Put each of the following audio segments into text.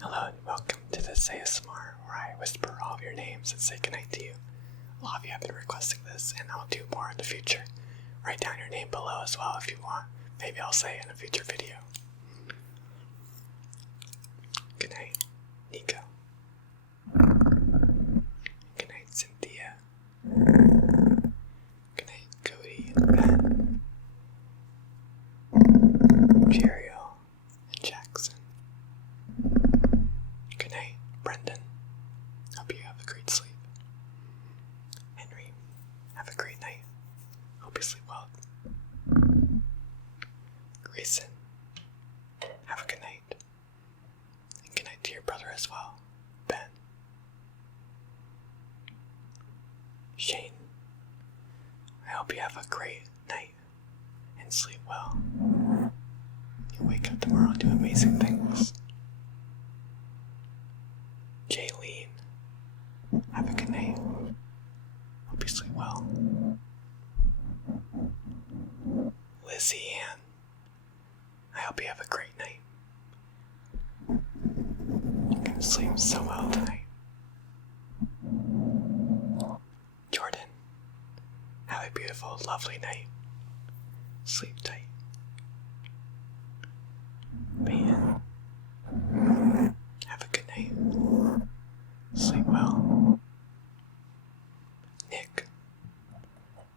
Hello and welcome to this ASMR where I whisper all of your names and say goodnight to you. A lot of you have been requesting this and I'll do more in the future. Write down your name below as well if you want. Maybe I'll say it in a future video. Goodnight, Nico. Goodnight, Cynthia. Goodnight, Cody and Ben. Cheerio and Jackson. Good night, Brendan. Hope you have a great sleep. Henry, have a great night. Hope you sleep well. Grayson, have a good night. And good night to your brother as well, Ben. Shane, I hope you have a great night and sleep well. You wake up tomorrow and do amazing things. Jaylene, have a good night. Hope you sleep well. Lizzie Ann, I hope you have a great night. You're gonna sleep so well tonight. Jordan, have a beautiful, lovely night. Sleep tight. Peyton, have a good night. Sleep well. Nick,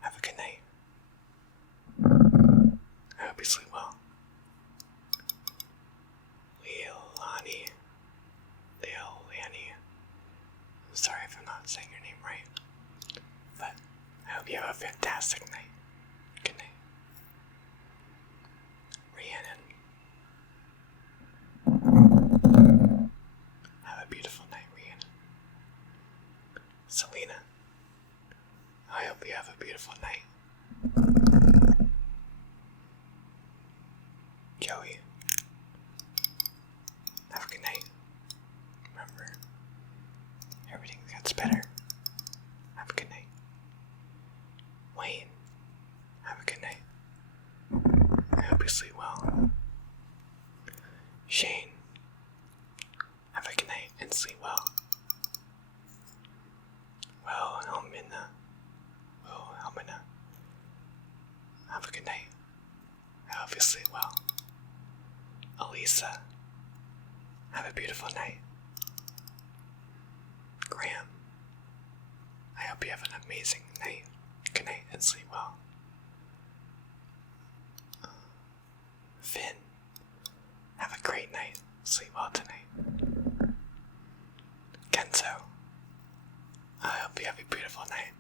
have a good night. I hope you sleep well. Leilani, I'm sorry if I'm not saying your name right, but I hope you have a fantastic night. Good night. Rhiannon, have a beautiful night, Rhiannon. Selena, I hope you have a beautiful night. Joey, have a good night. Remember, everything gets better. Have a good night. Wayne, have a good night. I hope you sleep well. Shane, have a good night and sleep well. Helmina, have a good night. I hope you sleep well. Elisa, have a beautiful night. Graham, I hope you have an amazing night. Good night and sleep well. Finn, have a great night. Sleep well tonight. Kenzo, I hope you have a beautiful night.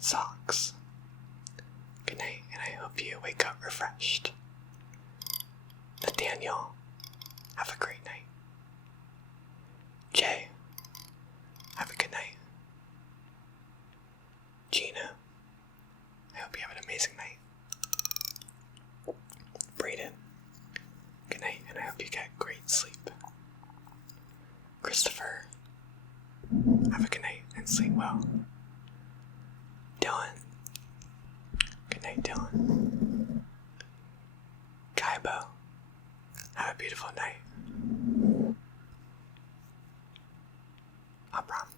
Socks, good night, and I hope you wake up refreshed. Nathaniel, have a great night. Jay, have a good night. Gina, I hope you have an amazing night. Brayden, good night, and I hope you get great sleep. Christopher, have a good night and sleep well. Dylan, good night, Dylan. Kaibo, have a beautiful night. Abram,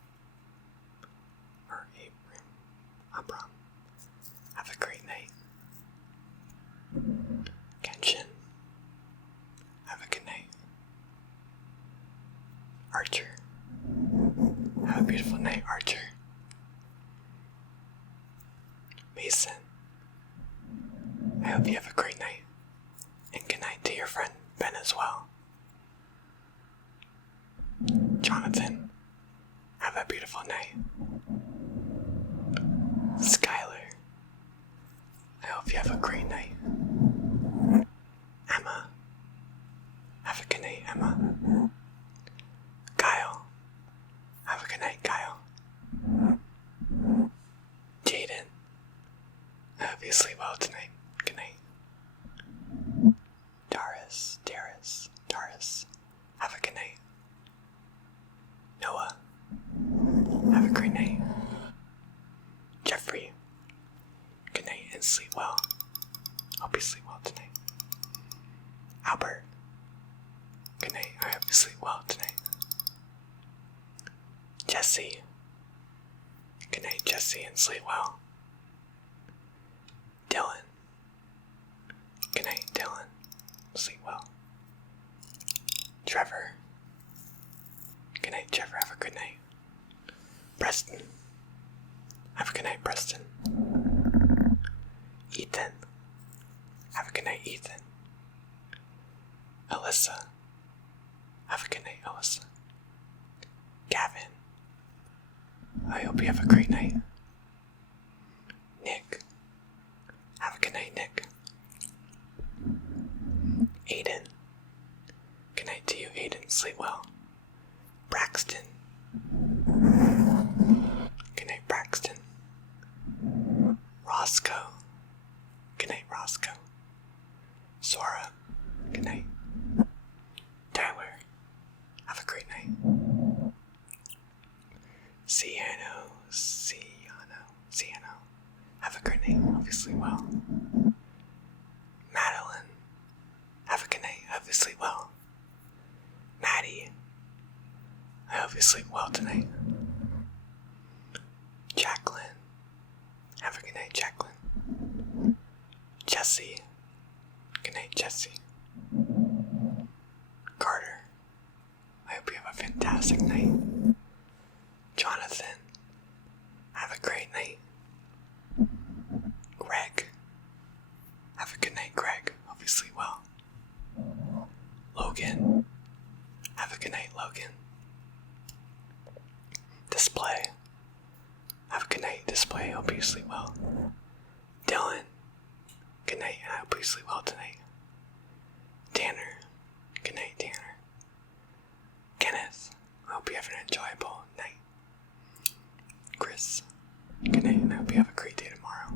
have a great night. Kenshin, have a good night. Archer, have a beautiful night, Archer. Mason, I hope you have a great night. And good night to your friend Ben as well. Jonathan, have a beautiful night. Skylar, I hope you have a great night. Emma, have a good night, Emma. Kyle, have a good night, Kyle. Jaden, I hope you sleep well tonight. Good night. Darius, have a good night. Noah, have a great night. Jeffrey, good night and sleep well. Hope you sleep well tonight. Albert, good you sleep well tonight. Jesse. Good night, Jesse, and sleep well. Dylan. Good night, Dylan. Sleep well. Trevor. Good night, Trevor. Have a good night. Preston. Have a good night, Preston. Ethan. Have a good night, Ethan. Alyssa. Have a good night, Alyssa. Gavin. I hope you have a great night. Nick. Have a good night, Nick. Aiden. Good night to you, Aiden. Sleep well. Braxton. Good night, Braxton. Roscoe. Good night, Roscoe. Sora. Good night. Tyler. Have a great night. Ciano. Have a great night. Hope you sleep well. Madeline. Have a good night. Hope you sleep well. Maddie. I hope you sleep well tonight. Jacqueline. Have a good night, Jacqueline. Jesse. Good night, Jesse. Carter. I hope you have a fantastic night. Jonathan. Have a great night. Greg. Have a good night, Greg. Hope you sleep well. Logan. Have a good night, Logan. Display. Have a good night, Display. Hope you sleep well. Dylan. Good night, and I hope you sleep well tonight. Tanner. Good night, Tanner. Kenneth. I hope you have an enjoyable night. Chris. Good night, and I hope you have a great day tomorrow.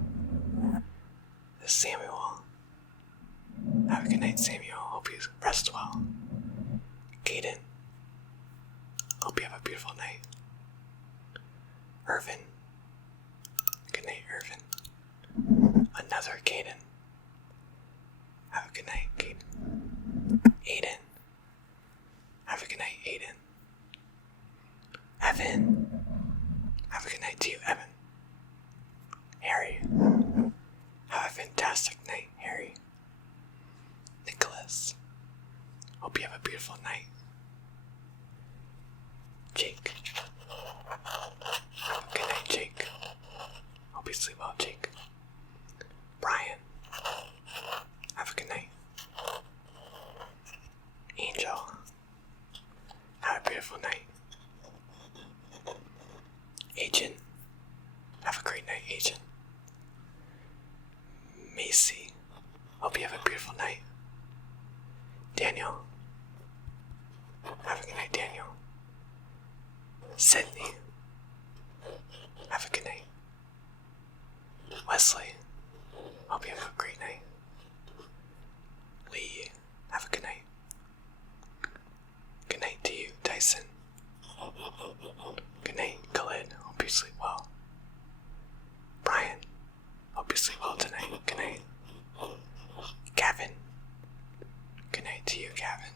Samuel. Have a good night, Samuel. Hope you rest well. Kaden. Hope you have a beautiful night. Irvin. Good night, Irvin. Another Kaden. Have a good night, Kaden. Aiden. Have a good night, Aiden. Evan. Have a good night to you, Evan. Harry. Have a fantastic night, Harry. Nicholas. Hope you have a beautiful night. Jake. Have a good night, Jake. Hope you sleep well, Jake. Brian. Have a good night. Angel. Have a beautiful night. Agent. Have a great night, Agent. Macy. Hope you have a beautiful night. Daniel. Have a good night, Daniel. Sydney. Have a good night. Wesley. Hope you have a great night. Lee. Have a good night. Good night to you, Tyson. Good night, Khalid. Hope you sleep well. Brian. Hope you sleep well tonight. Good night. Gavin. Good night to you, Gavin.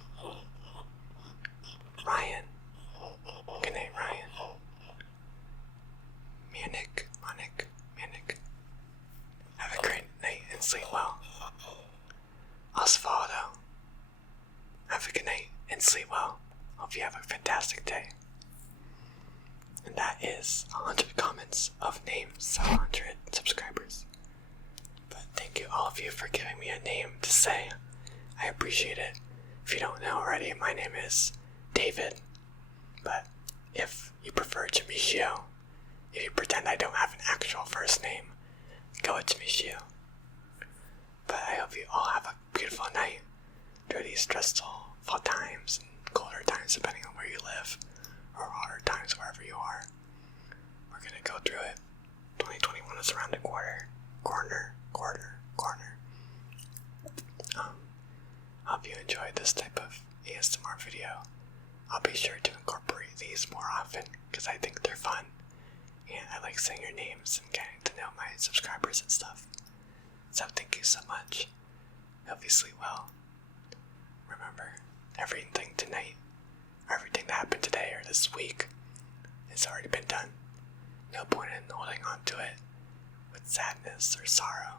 Ryan. Good night, Ryan. Manik. Have a great night and sleep well. Osvaldo. Have a good night and sleep well. Hope you have a fantastic day. And that is 100 comments of names, 100 subscribers. But thank you all of you for giving me a name to say. I appreciate it. If you don't know already, my name is David. But if you prefer Jamishio, if you pretend I don't have an actual first name, go with Jamishio. But I hope you all have a beautiful night through these stressful fall times and colder times depending on where you live, or hotter times wherever you are. We're gonna go through it. 2021 is around the corner. Hope you enjoyed this type of ASMR video. I'll be sure to incorporate these more often because I think they're fun, and I like saying your names and getting to know my subscribers and stuff. So thank you so much. Hope you sleep well. Remember, everything tonight this week. It's already been done. No point in holding on to it with sadness or sorrow.